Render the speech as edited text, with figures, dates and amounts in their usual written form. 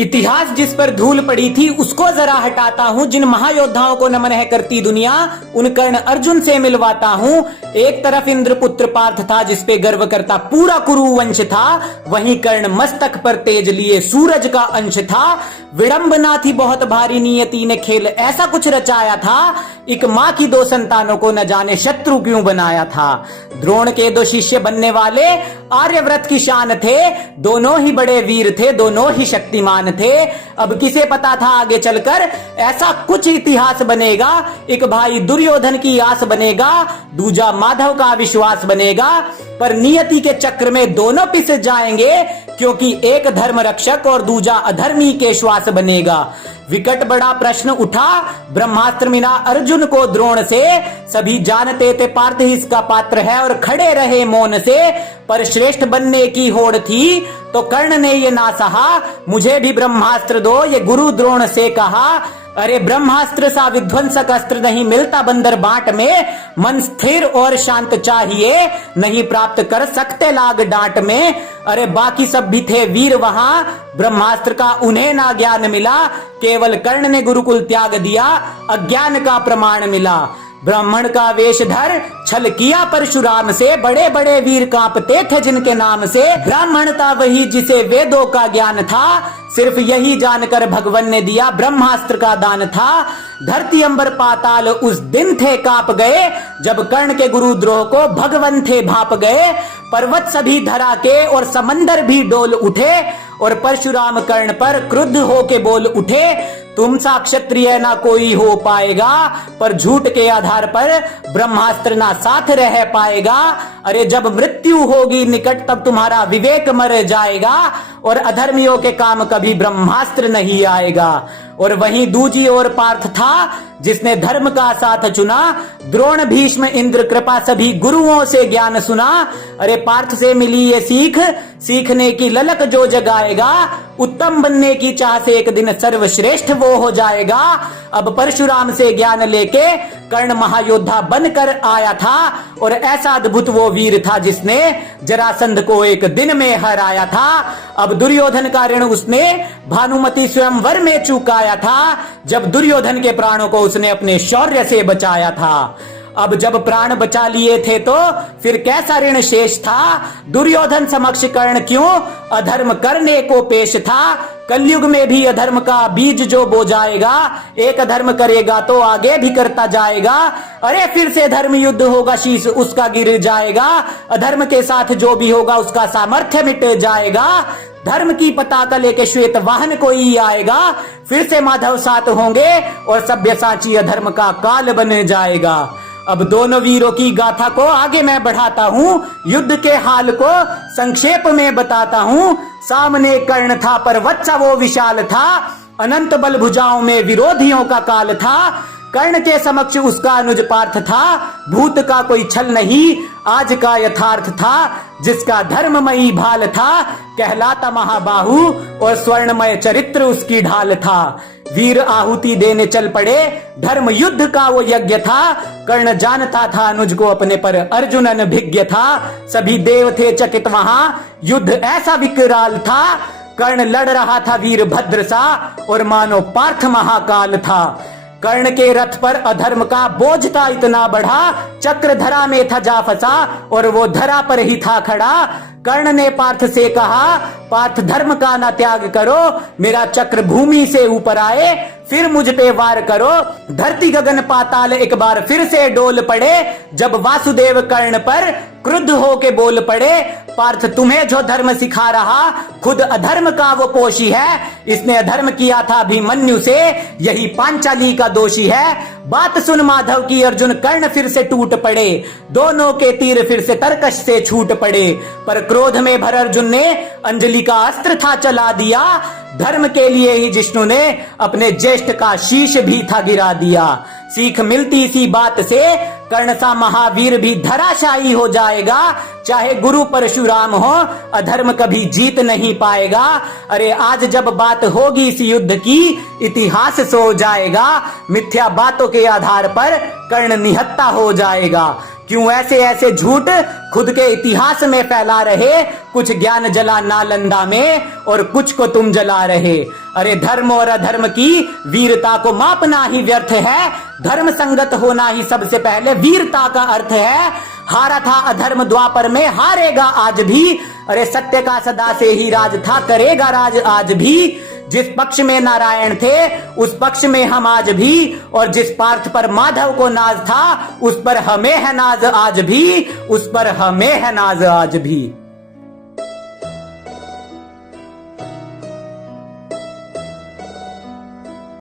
इतिहास जिस पर धूल पड़ी थी उसको जरा हटाता हूँ। जिन महायोद्धाओं को नमन है करती दुनिया, उन कर्ण अर्जुन से मिलवाता हूँ। एक तरफ इंद्रपुत्र पार्थ था जिसपे गर्व करता पूरा कुरु वंश था, वहीं कर्ण मस्तक पर तेज लिए सूरज का अंश था। विडंबना थी बहुत भारी, नियति ने खेल ऐसा कुछ रचाया था। एक माँ की दो संतानों को न जाने शत्रु क्यों बनाया था। द्रोण के दो शिष्य बनने वाले आर्यव्रत की शान थे, दोनों ही बड़े वीर थे, दोनों ही शक्तिमान थे। अब किसे पता था आगे चलकर ऐसा कुछ इतिहास बनेगा। एक भाई दुर्योधन की आस बनेगा, दूजा माधव का विश्वास बनेगा। पर नियति के चक्र में दोनों पिस जाएंगे, क्योंकि एक धर्म रक्षक और दूजा अधर्मी के श्वास बनेगा। विकट बड़ा प्रश्न उठा ब्रह्मास्त्र मिला अर्जुन को द्रोण से। सभी जानते थे पार्थ ही इसका पात्र है और खड़े रहे मौन से। पर श्रेष्ठ बनने की होड़ थी तो कर्ण ने ये ना सहा, मुझे भी ब्रह्मास्त्र दो ये गुरु द्रोण से कहा। अरे ब्रह्मास्त्र सा विध्वंसक अस्त्र नहीं मिलता बंदर बाट में। मन स्थिर और शांत चाहिए, नहीं प्राप्त कर सकते लाग डांट में। अरे बाकी सब भी थे वीर वहां, ब्रह्मास्त्र का उन्हें ना ज्ञान मिला। केवल कर्ण ने गुरुकुल त्याग दिया, अज्ञान का प्रमाण मिला। ब्राह्मण का वेश धर छल किया परशुराम से, बड़े बड़े वीर कांपते थे जिनके नाम से। ब्राह्मण था वही जिसे वेदों का ज्ञान था, सिर्फ यही जानकर भगवान ने दिया ब्रह्मास्त्र का दान था। धरती अंबर पाताल उस दिन थे कांप गए, जब कर्ण के गुरुद्रोह को भगवान थे भाप गए। पर्वत सभी धरा के और समंदर भी डोल उठे, और परशुराम कर्ण पर क्रुद्ध होके बोल उठे। तुम सा क्षत्रिय ना कोई हो पाएगा, पर झूठ के आधार पर ब्रह्मास्त्र ना साथ रह पाएगा। अरे जब मृत्यु होगी निकट तब तुम्हारा विवेक मर जाएगा, और अधर्मियों के काम कभी ब्रह्मास्त्र नहीं आएगा। और वहीं दूजी ओर पार्थ था जिसने धर्म का साथ चुना। द्रोण भीष्म इंद्र कृपा सभी गुरुओं से ज्ञान सुना। अरे पार्थ से मिली ये सीख, सीखने की ललक जो जगाएगा। उत्तम बनने की चाह से एक दिन सर्वश्रेष्ठ वो हो जाएगा। अब परशुराम से ज्ञान लेके कर्ण महायोद्धा बनकर आया था, और ऐसा अद्भुत वो वीर था जिसने जरासंध को एक दिन में हराया था। अब दुर्योधन का ऋण उसने भानुमति स्वयंवर में चुकाया था, जब दुर्योधन के प्राणों को उसने अपने शौर्य से बचाया था। अब जब प्राण बचा लिए थे तो फिर कैसा ऋण शेष था। दुर्योधन समक्ष कर्ण क्यों अधर्म करने को पेश था। कलयुग में भी अधर्म का बीज जो बो जाएगा, एक अधर्म करेगा तो आगे भी करता जाएगा। अरे फिर से धर्म युद्ध होगा, शीश उसका गिर जाएगा। अधर्म के साथ जो भी होगा उसका सामर्थ्य मिट जाएगा। धर्म की पताका लेके श्वेत वाहन कोई आएगा, फिर से माधव साथ होंगे और सभ्यसाची अधर्म का काल बन जाएगा। अब दोनों वीरों की गाथा को आगे मैं बढ़ाता हूँ, युद्ध के हाल को संक्षेप में बताता हूँ। सामने कर्ण था पर वत्सा वो विशाल था, अनंत बल भुजाओं में विरोधियों का काल था। कर्ण के समक्ष उसका अनुज पार्थ था, भूत का कोई छल नहीं आज का यथार्थ था। जिसका धर्ममयी भाल था कहलाता महाबाहु, और स्वर्णमय चरित्र उसकी ढाल था। वीर आहुति देने चल पड़े, धर्म युद्ध का वो यज्ञ था। कर्ण जानता था अनुज को अपने पर अर्जुन अनभिज्ञ था। सभी देव थे चकित वहां, युद्ध ऐसा विकराल था। कर्ण लड़ रहा था वीर भद्र सा, और मानो पार्थ महाकाल था। कर्ण के रथ पर अधर्म का बोझ था इतना बढ़ा, चक्र धरा में था जा फंसा, और वो धरा पर ही था खड़ा। कर्ण ने पार्थ से कहा, पार्थ धर्म का ना त्याग करो, मेरा चक्र भूमि से ऊपर आए फिर मुझ पे वार करो। धरती गगन पाताल एक बार फिर से डोल पड़े, जब वासुदेव कर्ण पर क्रुद्ध होके बोल पड़े। पार्थ तुम्हें जो धर्म सिखा रहा, खुद अधर्म का वो पोषी है। इसने अधर्म किया था अभिमन्यु से, यही पांचाली का दोषी है। बात सुन माधव की अर्जुन कर्ण फिर से टूट पड़े, दोनों के तीर फिर से तरकश से छूट पड़े। पर क्रोध में भर अर्जुन ने अंजलि का अस्त्र था चला दिया। धर्म के लिए ही जिष्णु ने अपने ज्येष्ठ का शीश भी था गिरा दिया। सीख मिलती इसी बात से कर्ण सा महावीर भी धराशायी हो जाएगा। चाहे गुरु परशुराम हो, अधर्म कभी जीत नहीं पाएगा। अरे आज जब बात होगी इस युद्ध की, इतिहास सो जाएगा। मिथ्या बातों के आधार पर कर्ण निहत्ता हो जाएगा। क्यों ऐसे ऐसे झूठ खुद के इतिहास में फैला रहे? कुछ ज्ञान जला नालंदा में और कुछ को तुम जला रहे। अरे धर्म और अधर्म की वीरता को मापना ही व्यर्थ है, धर्म संगत होना ही सबसे पहले वीरता का अर्थ है। हारा था अधर्म द्वापर में, हारेगा आज भी। अरे सत्य का सदा से ही राज था, करेगा राज आज भी। जिस पक्ष में नारायण थे उस पक्ष में हम आज भी, और जिस पार्थ पर माधव को नाज था उस पर हमें है नाज आज भी, उस पर हमें है नाज आज भी।